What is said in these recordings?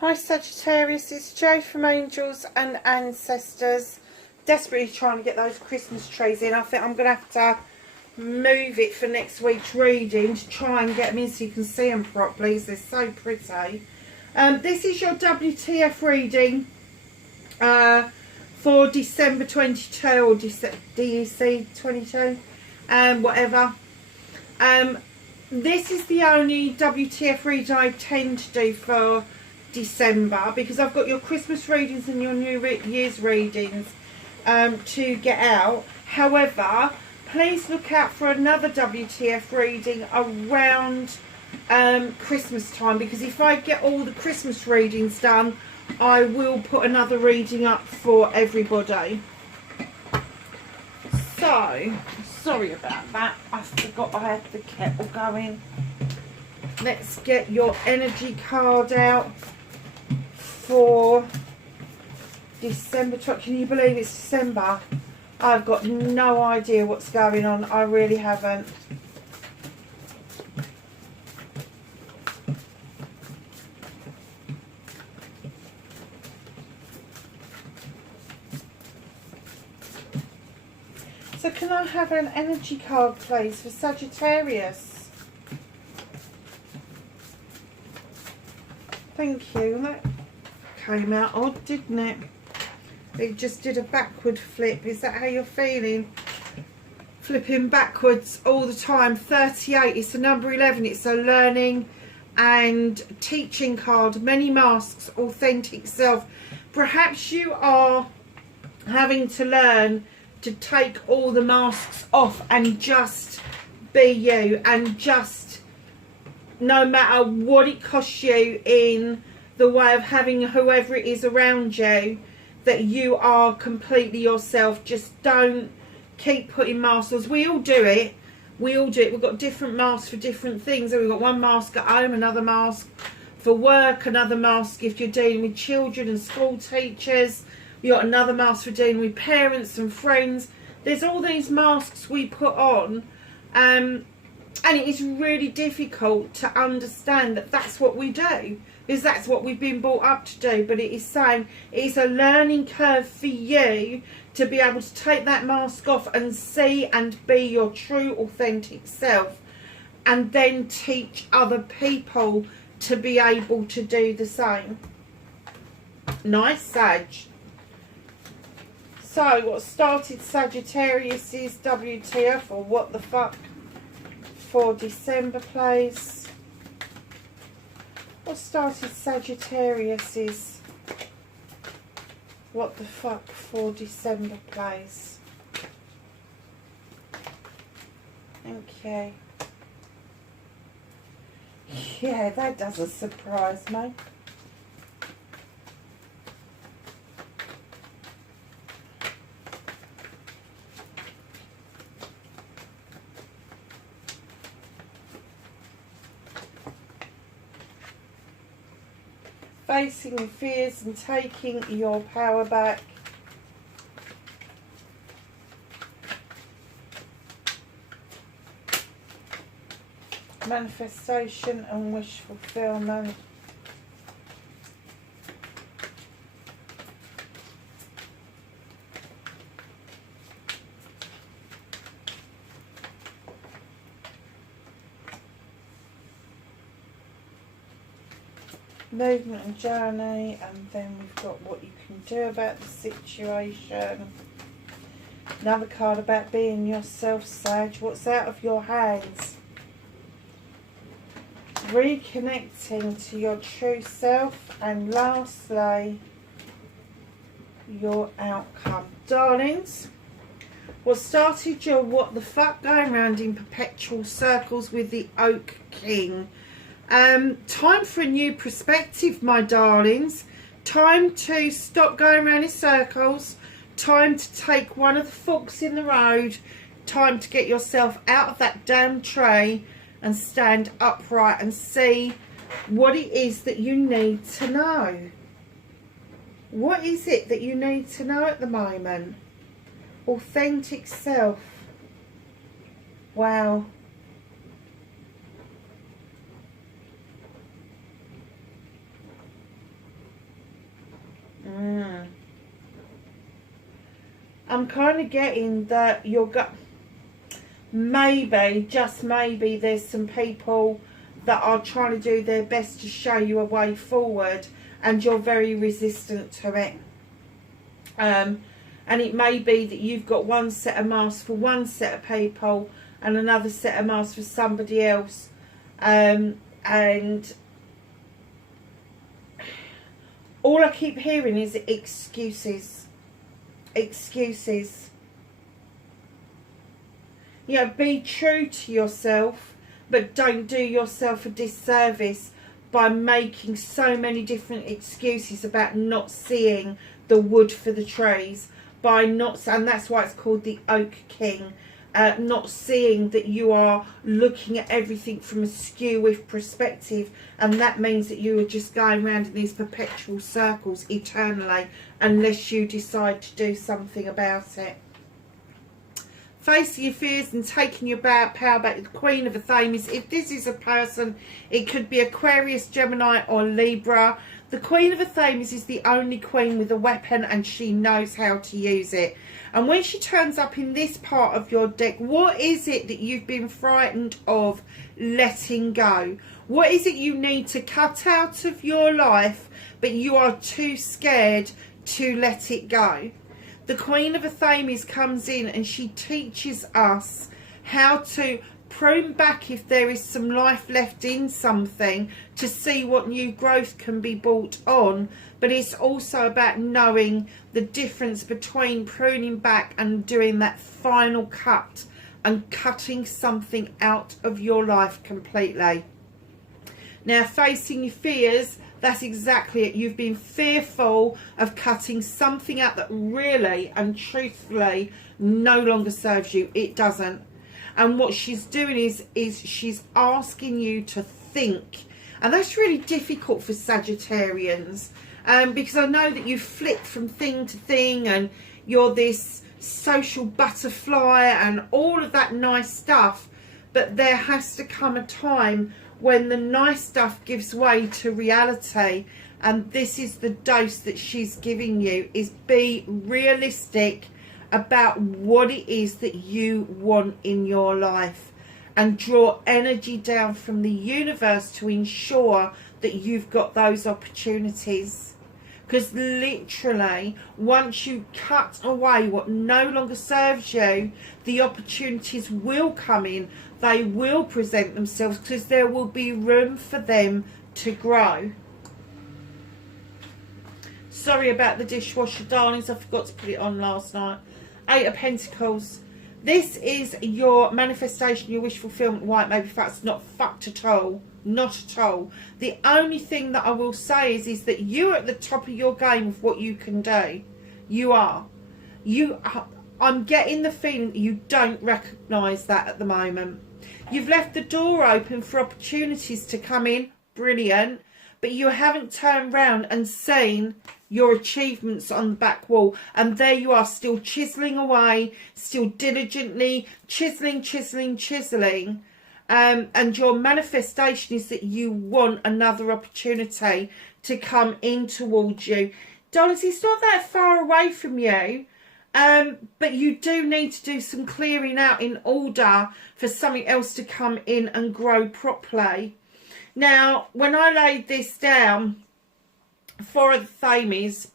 Hi Sagittarius, it's Jo from Angels and Ancestors. Desperately trying to get those Christmas trees in. I think I'm going to have to move it for next week's reading to try and get them in so you can see them properly. They're so pretty. This is your WTF reading for December 22 or DEC 22, whatever. This is the only WTF reading I tend to do for December, because I've got your Christmas readings and your New Year's readings to get out. However, please look out for another WTF reading around Christmas time, because if I get all the Christmas readings done, I will put another reading up for everybody. So, sorry about that, I forgot I had the kettle going. Let's get your energy card out for December. Can you believe it's December? I've got no idea what's going on. I really haven't. So can I have an energy card please for Sagittarius? Thank you. That came out odd, didn't it? It just did a backward flip. Is that how you're feeling? Flipping backwards all the time. 38, it's the number 11. It's a learning and teaching card. Many masks, authentic self. Perhaps you are having to learn to take all the masks off and just be you, and just, no matter what it costs you in the way of having whoever it is around you, that you are completely yourself. Just don't keep putting masks on. We all do it. We all do it. We've got different masks for different things. We've got one mask at home, another mask for work, another mask if you're dealing with children and school teachers. We've got another mask for dealing with parents and friends. There's all these masks we put on, and it is really difficult to understand that that's what we do, because that's what we've been brought up to do. But it is saying it's a learning curve for you to be able to take that mask off and see and be your true authentic self, and then teach other people to be able to do the same. Nice, Sag. So what started Sagittarius is WTF, or what the fuck, for December, please. What started Sagittarius is what the fuck for December, please. Thank you. Yeah, that doesn't surprise me. Facing your fears and taking your power back. Manifestation and wish fulfillment. Movement and journey, and then we've got what you can do about the situation. Another card about being yourself, Sag. What's out of your hands? Reconnecting to your true self, and lastly, your outcome. Darlings, what started your what the fuck going around in perpetual circles with the Oak King? Time for a new perspective, my darlings. Time to stop going around in circles. Time to take one of the forks in the road. Time to get yourself out of that damn tray and stand upright and see what it is that you need to know. What is it that you need to know at the moment? Authentic self. Wow. I'm kind of getting that you're maybe, just maybe, there's some people that are trying to do their best to show you a way forward, and you're very resistant to it. And it may be that you've got one set of masks for one set of people and another set of masks for somebody else. And all I keep hearing is excuses. Excuses. You know, be true to yourself, but don't do yourself a disservice by making so many different excuses about not seeing the wood for the trees, and that's why it's called the Oak King. Not seeing that you are looking at everything from a skew with perspective, and that means that you are just going around in these perpetual circles eternally unless you decide to do something about it. Facing your fears and taking your power back. The Queen of the Thames. If this is a person, it could be Aquarius, Gemini or Libra. The Queen of the Thames is the only queen with a weapon, and she knows how to use it. And when she turns up in this part of your deck, what is it that you've been frightened of letting go? What is it you need to cut out of your life, but you are too scared to let it go? The Queen of the Thames comes in and she teaches us how to prune back if there is some life left in something, to see what new growth can be brought on. But it's also about knowing the difference between pruning back and doing that final cut and cutting something out of your life completely. Now, facing your fears, that's exactly it. You've been fearful of cutting something out that really and truthfully no longer serves you. It doesn't. And what she's doing is she's asking you to think. And that's really difficult for Sagittarians, because I know that you flick from thing to thing and you're this social butterfly and all of that nice stuff. But there has to come a time when the nice stuff gives way to reality. And this is the dose that she's giving you, is be realistic about what it is that you want in your life, and draw energy down from the universe to ensure that you've got those opportunities. Because literally, once you cut away what no longer serves you, the opportunities will come in. They will present themselves, because there will be room for them to grow. Sorry about the dishwasher, darlings. I forgot to put it on last night. 8 of Pentacles. This is your manifestation, your wish fulfillment. White maybe facts, not fucked at all. Not at all. The only thing that I will say is that you are at the top of your game of what you can do. You are. I'm getting the feeling that you don't recognise that at the moment. You've left the door open for opportunities to come in. Brilliant. But you haven't turned round and seen your achievements on the back wall. And there you are, still chiselling away, still diligently chiselling. And your manifestation is that you want another opportunity to come in towards you. Darlings, it's not that far away from you. But you do need to do some clearing out in order for something else to come in and grow properly. Now, when I laid this down for the Thames,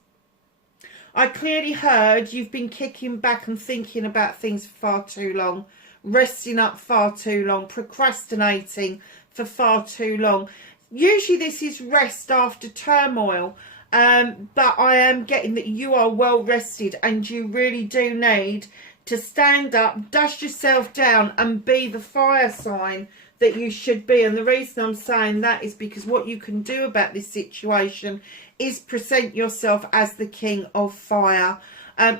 I clearly heard you've been kicking back and thinking about things for far too long, resting up far too long, procrastinating for far too long. Usually this is rest after turmoil, but I am getting that you are well rested, and you really do need to stand up, dust yourself down and be the fire sign that you should be. And the reason I'm saying that is because what you can do about this situation is present yourself as the king of fire.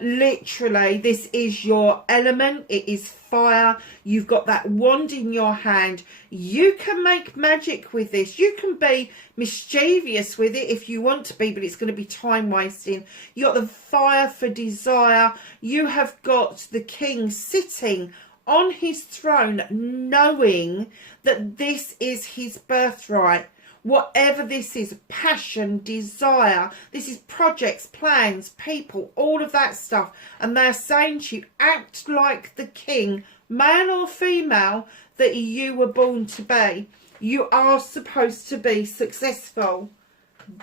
Literally, this is your element. It is fire. You've got that wand in your hand. You can make magic with this. You can be mischievous with it if you want to be, but it's going to be time wasting. You got the fire for desire. You have got the king sitting on his throne, knowing that this is his birthright. Whatever this is, passion, desire, this is projects, plans, people, all of that stuff. And they're saying to you, act like the king, male or female, that you were born to be. You are supposed to be successful.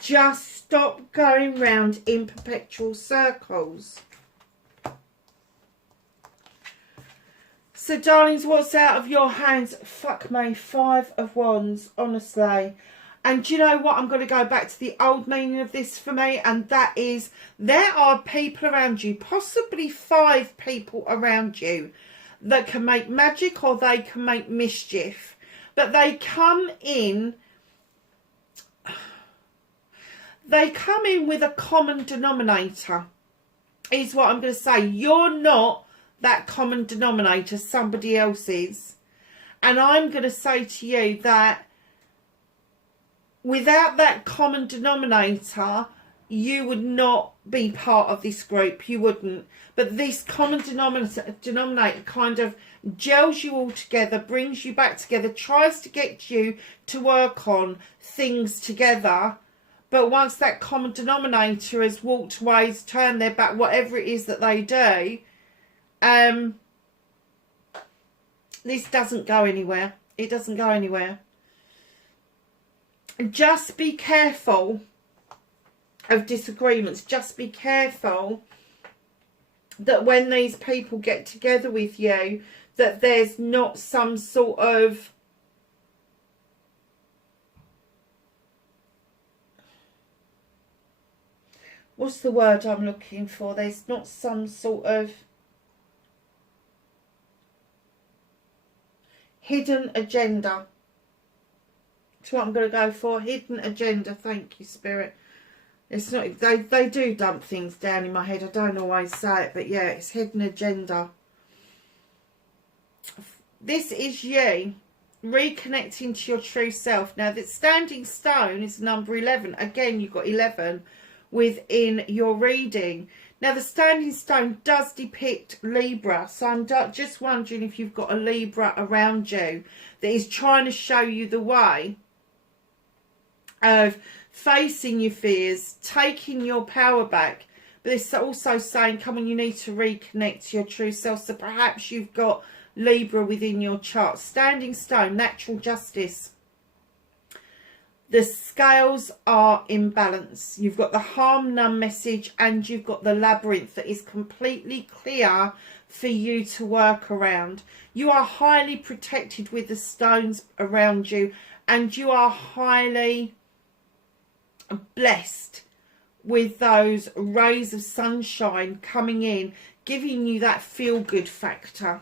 Just stop going round in perpetual circles. So, darlings, what's out of your hands? Fuck me, 5 of Wands, honestly. And do you know what? I'm going to go back to the old meaning of this for me. And that is, there are people around you, possibly 5 people around you, that can make magic or they can make mischief. But they come in with a common denominator, is what I'm going to say. You're not that common denominator, somebody else is. And I'm going to say to you that without that common denominator, you would not be part of this group. You wouldn't. But this common denominator kind of gels you all together, brings you back together, tries to get you to work on things together. But once that common denominator has walked away, has turned their back, whatever it is that they do, this doesn't go anywhere. It doesn't go anywhere. Just be careful of disagreements. Just be careful that when these people get together with you, that there's not some sort of what's the word I'm looking for? There's not some sort of hidden agenda. That's what I'm going to go for. Hidden agenda. Thank you, Spirit. It's not. They do dump things down in my head. I don't always say it, but yeah, it's hidden agenda. This is you reconnecting to your true self. Now, the standing stone is number 11. Again, you've got 11 within your reading. Now, the standing stone does depict Libra, so I'm just wondering if you've got a Libra around you that is trying to show you the way of facing your fears, taking your power back. But it's also saying, come on, you need to reconnect to your true self. So perhaps you've got Libra within your chart. Standing stone, natural justice. The scales are in balance. You've got the harm none message and you've got the labyrinth that is completely clear for you to work around. You are highly protected with the stones around you, and you are highly blessed with those rays of sunshine coming in, giving you that feel-good factor.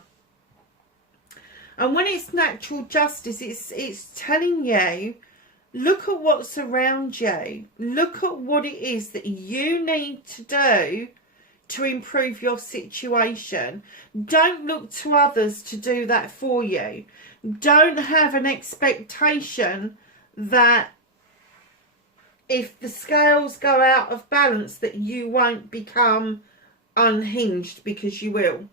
And when it's natural justice, it's telling you, look at what's around you. Look at what it is that you need to do to improve your situation. Don't look to others to do that for you. Don't have an expectation that if the scales go out of balance that you won't become unhinged, because you will.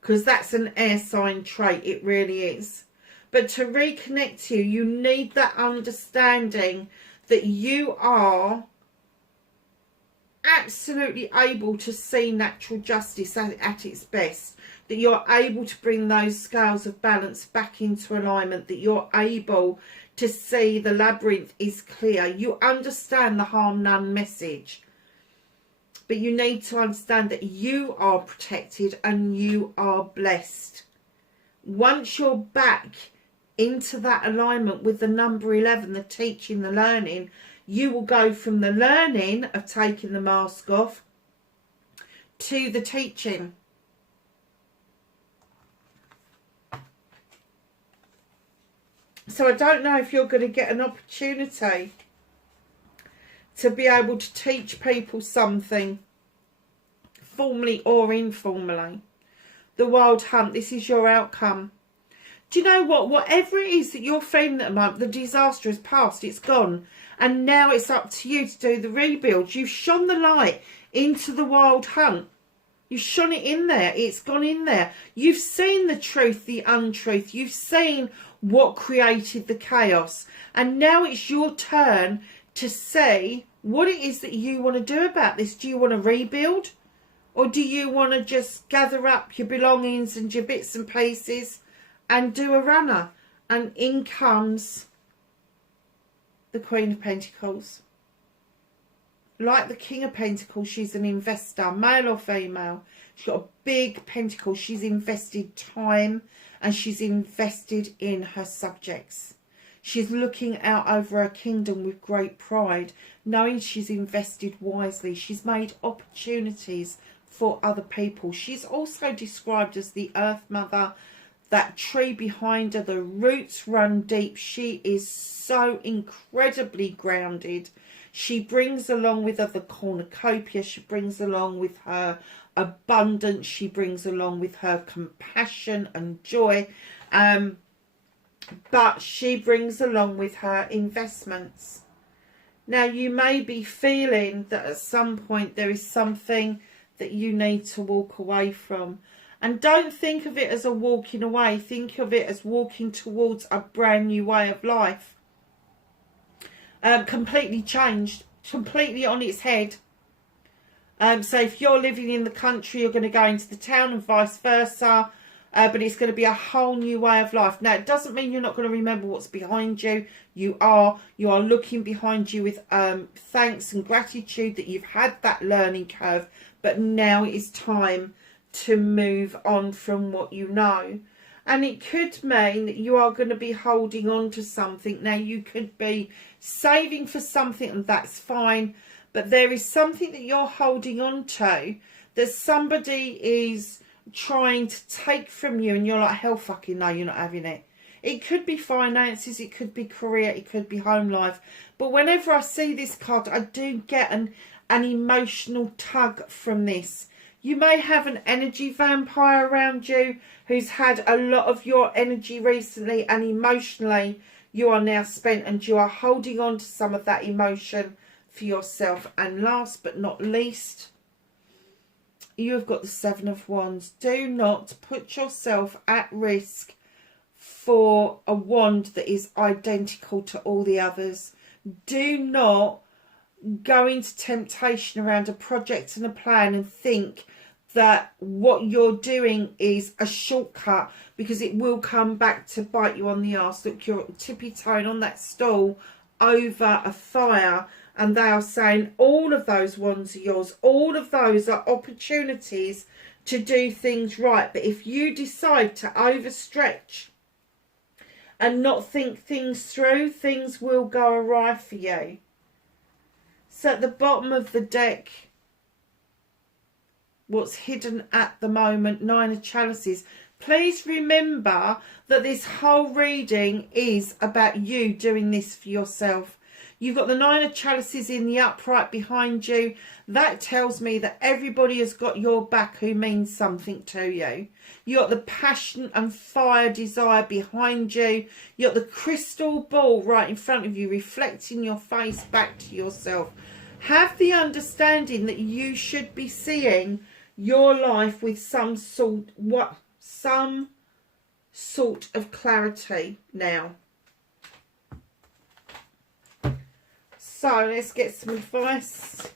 Because that's an air sign trait, it really is. But to reconnect to you, you need that understanding that you are absolutely able to see natural justice at its best. That you're able to bring those scales of balance back into alignment. That you're able to see the labyrinth is clear. You understand the harm none message. But you need to understand that you are protected and you are blessed. Once you're back into that alignment with the number 11, the teaching, the learning, you will go from the learning of taking the mask off to the teaching. So I don't know if you're going to get an opportunity to be able to teach people something, formally or informally. The Wild Hunt, this is your outcome. Do you know what? Whatever it is that you're feeling at the moment, the disaster has passed, it's gone. And now it's up to you to do the rebuild. You've shone the light into the Wild Hunt. You've shone it in there. It's gone in there. You've seen the truth, the untruth. You've seen what created the chaos. And now it's your turn to say what it is that you want to do about this. Do you want to rebuild? Or do you want to just gather up your belongings and your bits and pieces and do a runner? And in comes the Queen of Pentacles. Like the King of Pentacles, she's an investor, male or female. She's got a big pentacle. She's invested time and she's invested in her subjects. She's looking out over her kingdom with great pride, knowing she's invested wisely. She's made opportunities for other people. She's also described as the Earth Mother. That tree behind her, the roots run deep. She is so incredibly grounded. She brings along with her the cornucopia. She brings along with her abundance. She brings along with her compassion and joy. But she brings along with her investments. Now, you may be feeling that at some point there is something that you need to walk away from. And don't think of it as a walking away. Think of it as walking towards a brand new way of life. Completely changed. Completely on its head. So if you're living in the country, you're going to go into the town and vice versa. But it's going to be a whole new way of life. Now, it doesn't mean you're not going to remember what's behind you. You are looking behind you with thanks and gratitude that you've had that learning curve. But now it is time to move on from what you know. And it could mean that you are going to be holding on to something. Now, you could be saving for something, and that's fine. But there is something that you're holding on to that somebody is trying to take from you, and you're like, hell fucking no, you're not having it. It could be finances, it could be career, it could be home life. But whenever I see this card, I do get an emotional tug from this. You may have an energy vampire around you who's had a lot of your energy recently, and emotionally you are now spent and you are holding on to some of that emotion for yourself. And last but not least, you have got the Seven of Wands. Do not put yourself at risk for a wand that is identical to all the others. Do not go into temptation around a project and a plan and think that what you're doing is a shortcut, because it will come back to bite you on the arse. Look, you're tippy-toeing on that stool over a fire, and they are saying all of those wands are yours. All of those are opportunities to do things right. But if you decide to overstretch and not think things through, things will go awry for you. So at the bottom of the deck, what's hidden at the moment, Nine of Chalices. Please remember that this whole reading is about you doing this for yourself. You've got the Nine of Chalices in the upright behind you. That tells me that everybody has got your back who means something to you. You've got the passion and fire desire behind you. You've got the crystal ball right in front of you, reflecting your face back to yourself. Have the understanding that you should be seeing your life with some sort of clarity now. So let's get some advice,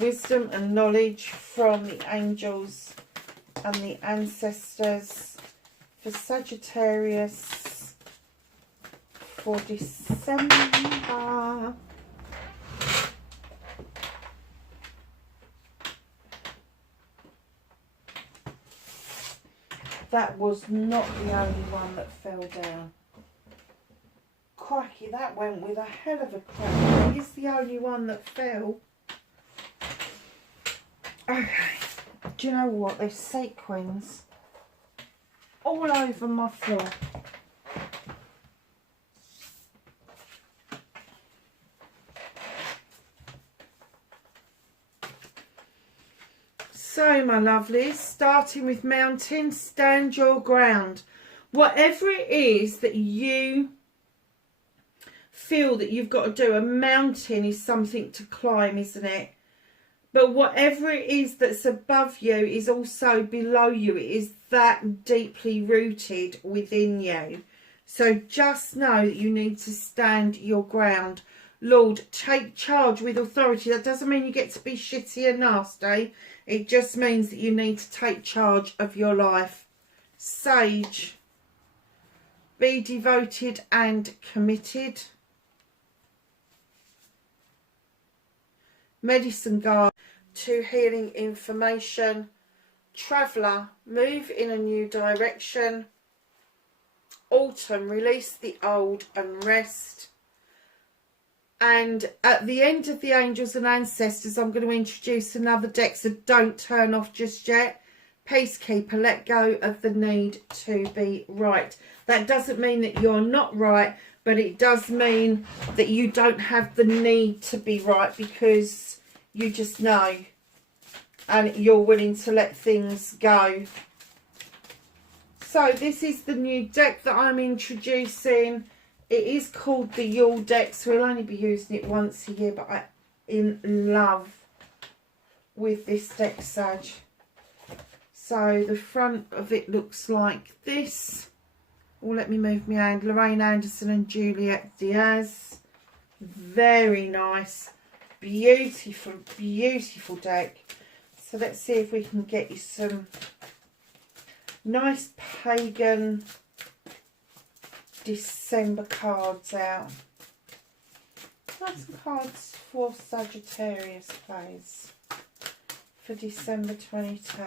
wisdom and knowledge from the angels and the ancestors for Sagittarius for December. That was not the only one that fell down. Crikey, that went with a hell of a crack. It's the only one that fell. Okay. Do you know what? There's sequins all over my floor. So, my lovelies, starting with mountain, stand your ground. Whatever it is that you feel that you've got to do, a mountain is something to climb, isn't it? But whatever it is that's above you is also below you. It is that deeply rooted within you. So just know that you need to stand your ground. Lord, take charge with authority. That doesn't mean you get to be shitty and nasty. It just means that you need to take charge of your life. Sage, be devoted and committed. Medicine guard, to healing information. Traveller, move in a new direction. Autumn, release the old and rest. And at the end of the angels and ancestors, I'm going to introduce another deck, so don't turn off just yet. Peacekeeper, let go of the need to be right. That doesn't mean that you're not right, but it does mean that you don't have the need to be right, because you just know and you're willing to let things go. So this is the new deck that I'm introducing. It is called the Yule deck, so we'll only be using it once a year, but I'm in love with this deck, Sag. So the front of it looks like this. Oh, let me move my hand. Lorraine Anderson and Juliet Diaz. Very nice. Beautiful, beautiful deck. So let's see if we can get you some nice pagan December cards out. Nice cards for Sagittarius, please, for December 22.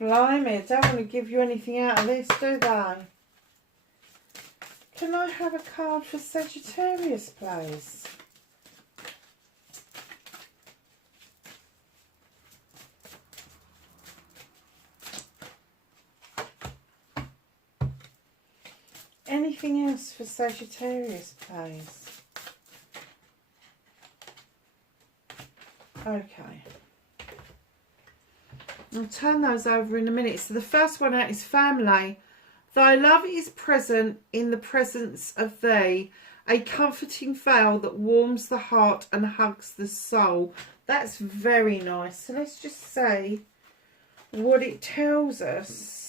Blimey, I don't want to give you anything out of this, do they? Can I have a card for Sagittarius, please? Anything else for Sagittarius, please? Okay. I'll turn those over in a minute. So the first one out is family. Thy love is present in the presence of thee, a comforting veil that warms the heart and hugs the soul. That's very nice. So let's just say what it tells us.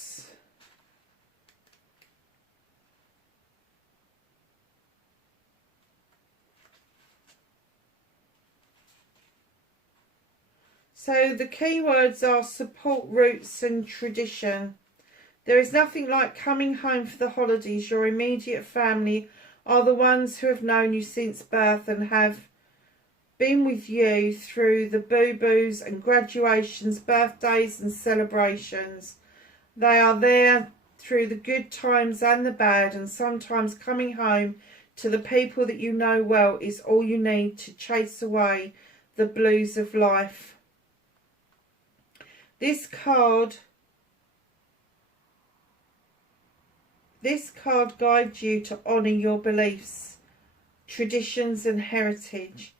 So the keywords are support, roots and tradition. There is nothing like coming home for the holidays. Your immediate family are the ones who have known you since birth and have been with you through the boo-boos and graduations, birthdays and celebrations. They are there through the good times and the bad, and sometimes coming home to the people that you know well is all you need to chase away the blues of life. This card guides you to honour your beliefs, traditions and heritage.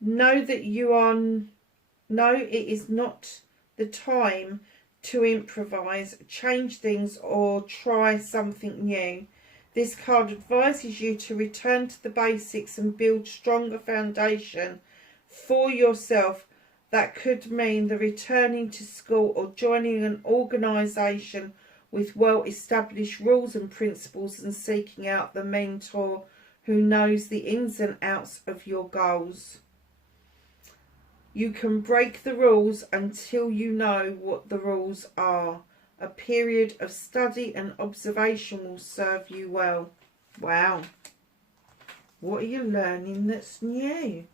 Know that it is not the time to improvise, change things or try something new. This card advises you to return to the basics and build stronger foundation for yourself. That could mean the returning to school or joining an organisation with well-established rules and principles and seeking out the mentor who knows the ins and outs of your goals. You can break the rules until you know what the rules are. A period of study and observation will serve you well. Wow. What are you learning that's new?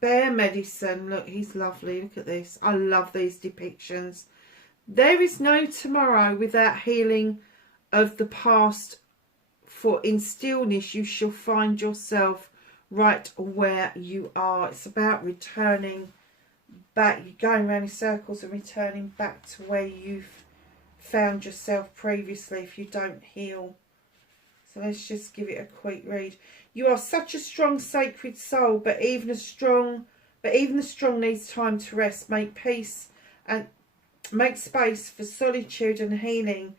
Bear medicine. Look, he's lovely. Look at this. I love these depictions. There is no tomorrow without healing of the past, for in stillness you shall find yourself right where you are. It's about returning back, you're going around in circles and returning back to where you've found yourself previously if you don't heal. So let's just give it a quick read. You are such a strong sacred soul, but even the strong needs time to rest. Make peace and make space for solitude and healing.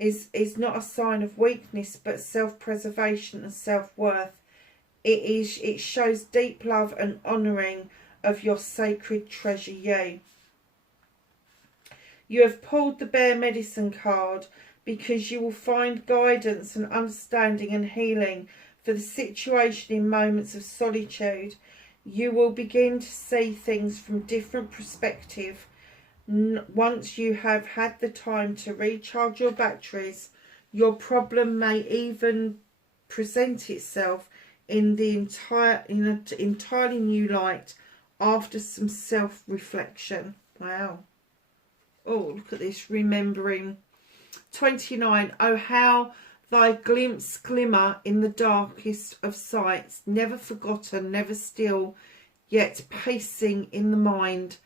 Is not a sign of weakness, but self-preservation and self-worth. It shows deep love and honouring of your sacred treasure, you. You have pulled the Bear Medicine card because you will find guidance and understanding and healing for the situation in moments of solitude. You will begin to see things from different perspective once you have had the time to recharge your batteries. Your problem may even present itself in an entirely new light after some self-reflection. Wow. Oh, look at this. Remembering. 29. Oh, how thy glimpse glimmer in the darkest of sights, never forgotten, never still, yet pacing in the mind,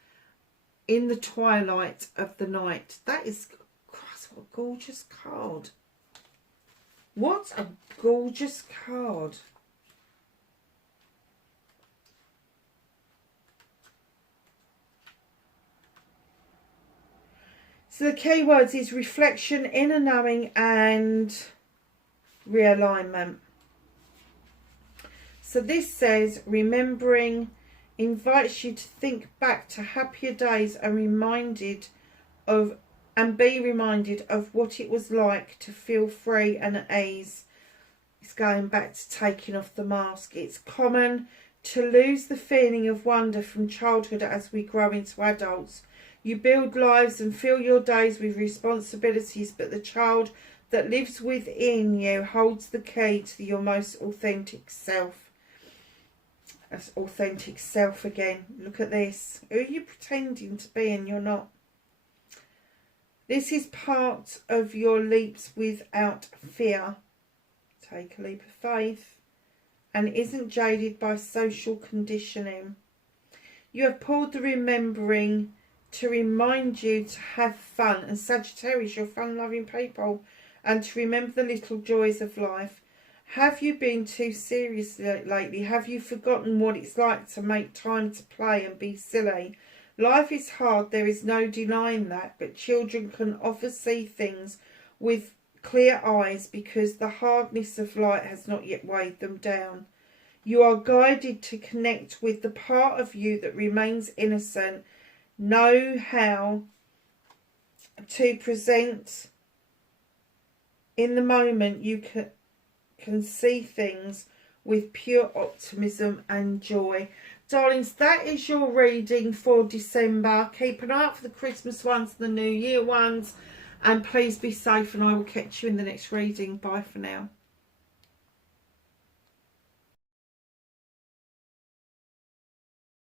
in the twilight of the night. That is, Christ, what a gorgeous card. What a gorgeous card. So the key words is reflection, inner knowing and realignment. So this says remembering invites you to think back to happier days and be reminded of what it was like to feel free and at ease. It's going back to taking off the mask. It's common to lose the feeling of wonder from childhood as we grow into adults. You build lives and fill your days with responsibilities, but the child that lives within you holds the key to your most authentic self. That's authentic self again. Look at this. Who are you pretending to be and you're not? This is part of your leaps without fear. Take a leap of faith and isn't jaded by social conditioning. You have pulled the remembering to remind you to have fun. And Sagittarius, you're fun-loving people. And to remember the little joys of life. Have you been too serious lately? Have you forgotten what it's like to make time to play and be silly? Life is hard, there is no denying that. But children can often see things with clear eyes because the hardness of life has not yet weighed them down. You are guided to connect with the part of you that remains innocent. Know how to present in the moment. You can see things with pure optimism and joy. Darlings, that is your reading for December. Keep an eye out for the Christmas ones and the New Year ones. And please be safe, and I will catch you in the next reading. Bye for now.